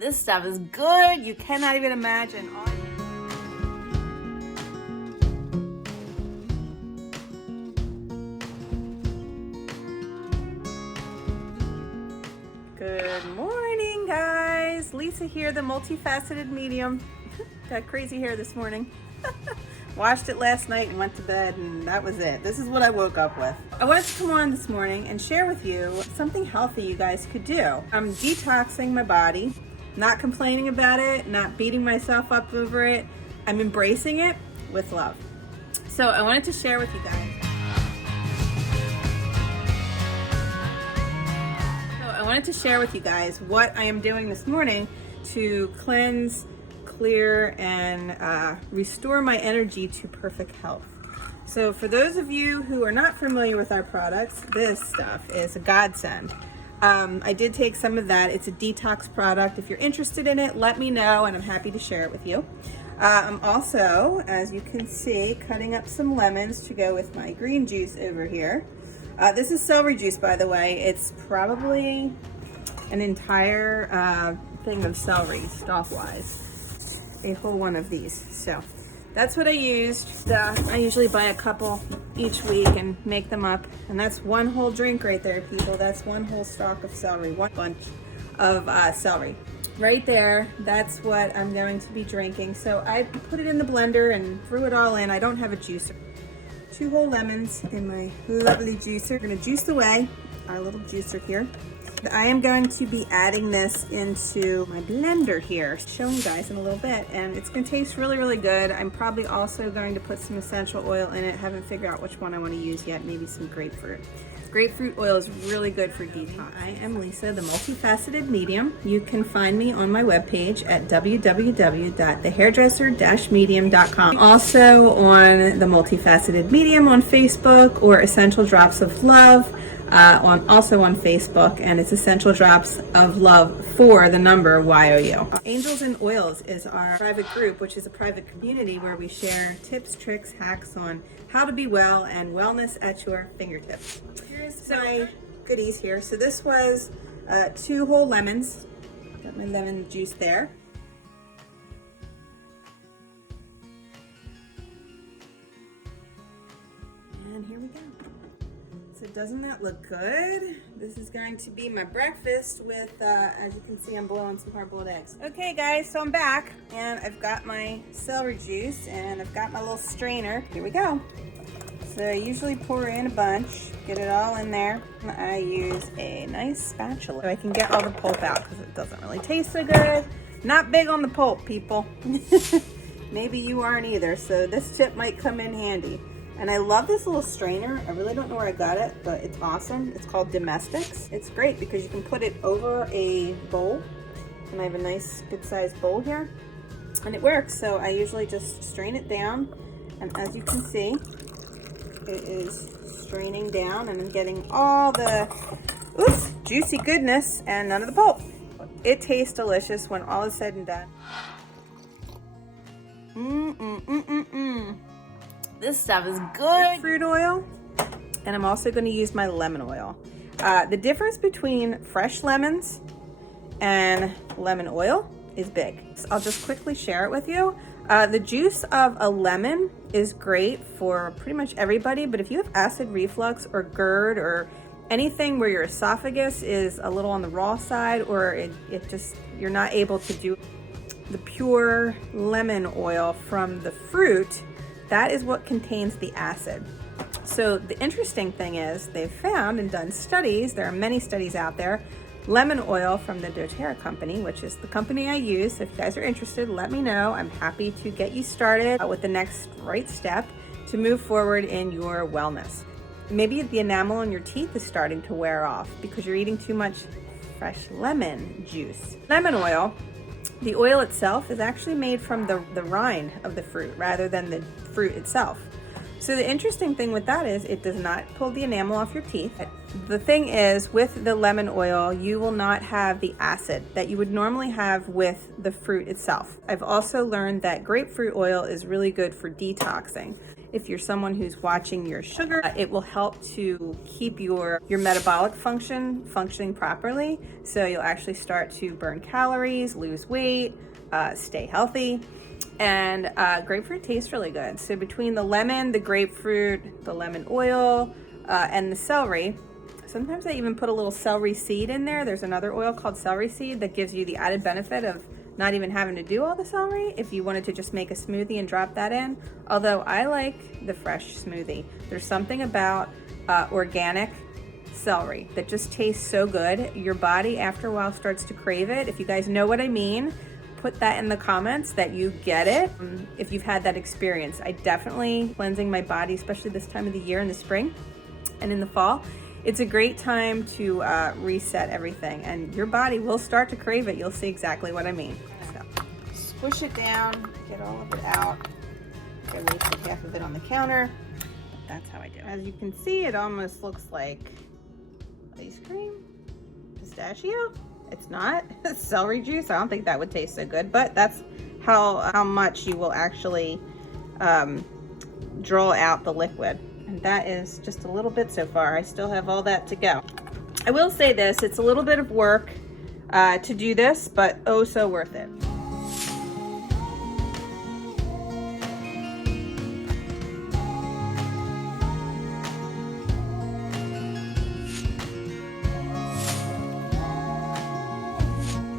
This stuff is good. You cannot even imagine. Good morning, guys. Lisa here, the multifaceted medium. Got crazy hair this morning. Washed it last night and went to bed, and that was it. This is what I woke up with. I wanted to come on this morning and share with you something healthy you guys could do. I'm detoxing my body, not complaining about it, not beating myself up over it. I'm embracing it with love. So I wanted to share with you guys. What I am doing this morning to cleanse, clear, and restore my energy to perfect health. So for those of you who are not familiar with our products, this stuff is a godsend. I did take some of that. It's a detox product. If you're interested in it, let me know and I'm happy to share it with you. I'm also, as you can see, cutting up some lemons to go with my green juice over here. This is celery juice, by the way. It's probably an entire thing of celery, stalk-wise. A whole one of these. So that's what I used. I usually buy a couple each week and make them up. And that's one whole drink right there, people. That's one whole stalk of celery, one bunch of celery. Right there, that's what I'm going to be drinking. So I put it in the blender and threw it all in. I don't have a juicer. 2 whole lemons in my lovely juicer. We're gonna juice away our little juicer here. I am going to be adding this into my blender here, showing you guys in a little bit, and it's going to taste really, really good. I'm probably also going to put some essential oil in it. Haven't figured out which one I want to use yet. Maybe some grapefruit. Grapefruit oil is really good for detox. I am Lisa, the multifaceted medium. You can find me on my webpage at www.thehairdresser-medium.com. Also on the multifaceted medium on Facebook, or Essential Drops of Love. Also on Facebook, and it's Essential Drops of Love for the number YOU. Angels and Oils is our private group, which is a private community where we share tips, tricks, hacks on how to be well and wellness at your fingertips. Here's my goodies here. So this was 2 whole lemons. Got my lemon juice there. And here we go. So doesn't that look good? This is going to be my breakfast with, as you can see, I'm boiling some hard-boiled eggs. Okay guys, so I'm back and I've got my celery juice and I've got my little strainer. Here we go. So I usually pour in a bunch, get it all in there. I use a nice spatula so I can get all the pulp out because it doesn't really taste so good. Not big on the pulp, people. Maybe you aren't either, so this tip might come in handy. And I love this little strainer. I really don't know where I got it, but it's awesome. It's called Domestics. It's great because you can put it over a bowl. And I have a nice good sized bowl here. And it works. So I usually just strain it down. And as you can see, it is straining down and I'm getting all the juicy goodness and none of the pulp. It tastes delicious when all is said and done. This stuff is good. Fruit oil, and I'm also going to use my lemon oil. The difference between fresh lemons and lemon oil is big. So I'll just quickly share it with you. The juice of a lemon is great for pretty much everybody, but if you have acid reflux or GERD or anything where your esophagus is a little on the raw side, or you're not able to do the pure lemon oil from the fruit, that is what contains the acid. So the interesting thing is they've found and done studies, there are many studies out there, lemon oil from the doTERRA company, which is the company I use. If you guys are interested, let me know. I'm happy to get you started with the next right step to move forward in your wellness. Maybe the enamel on your teeth is starting to wear off because you're eating too much fresh lemon juice. Lemon oil, the oil itself is actually made from the rind of the fruit rather than the fruit itself. So the interesting thing with that is it does not pull the enamel off your teeth. The thing is, with the lemon oil, you will not have the acid that you would normally have with the fruit itself. I've also learned that grapefruit oil is really good for detoxing. If you're someone who's watching your sugar, it will help to keep your metabolic functioning properly. So you'll actually start to burn calories, lose weight, stay healthy. And grapefruit tastes really good. So between the lemon, the grapefruit, the lemon oil, and the celery, sometimes I even put a little celery seed in there. There's another oil called celery seed that gives you the added benefit of not even having to do all the celery if you wanted to just make a smoothie and drop that in. Although I like the fresh smoothie. There's something about organic celery that just tastes so good. Your body after a while starts to crave it. If you guys know what I mean, put that in the comments that you get it if you've had that experience. I definitely cleansing my body, especially this time of the year in the spring and in the fall. It's a great time to reset everything, and your body will start to crave it. You'll see exactly what I mean. So, squish it down, get all of it out. I wasted half of it on the counter, but that's how I do it. As you can see, it almost looks like ice cream, pistachio. It's not. It's celery juice. I don't think that would taste so good, but that's how much you will actually draw out the liquid. And that is just a little bit so far. I still have all that to go. I will say this, it's a little bit of work to do this, but oh so worth it.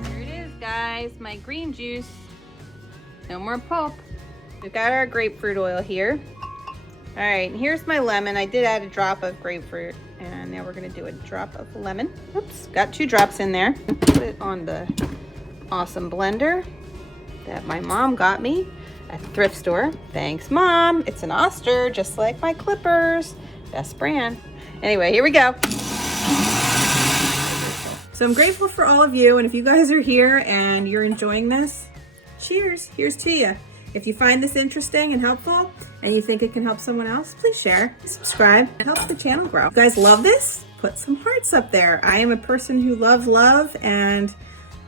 Here it is, guys, my green juice. No more pulp. We've got our grapefruit oil here. All right, here's my lemon. I did add a drop of grapefruit, and now we're gonna do a drop of lemon. Oops, got 2 drops in there. Put it on the awesome blender that my mom got me at the thrift store. Thanks, Mom. It's an Oster, just like my clippers. Best brand. Anyway, here we go. So I'm grateful for all of you, and if you guys are here and you're enjoying this, cheers. Here's to you. If you find this interesting and helpful and you think it can help someone else, please share, subscribe. It helps the channel grow. If you guys love this, put some hearts up there. I am a person who loves love, and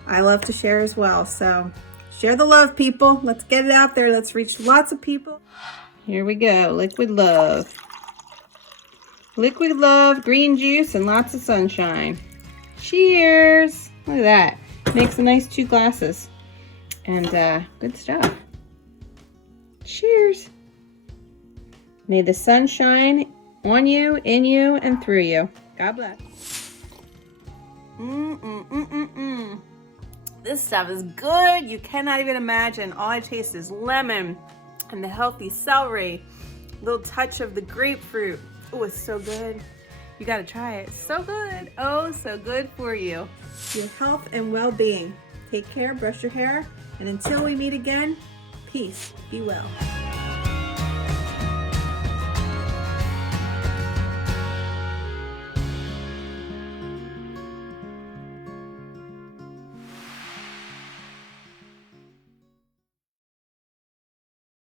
I love to share as well. So share the love, people. Let's get it out there. Let's reach lots of people. Here we go. Liquid love. Liquid love, green juice, and lots of sunshine. Cheers. Look at that. Makes a nice 2 glasses. And good stuff. Cheers. May the sun shine on you, in you, and through you. God bless. This stuff is good. You cannot even imagine. All I taste is lemon and the healthy celery. A little touch of the grapefruit. Oh, it's so good. You gotta try it. So good. Oh, so good for you. Your health and well-being. Take care, brush your hair, and until we meet again, peace, be well.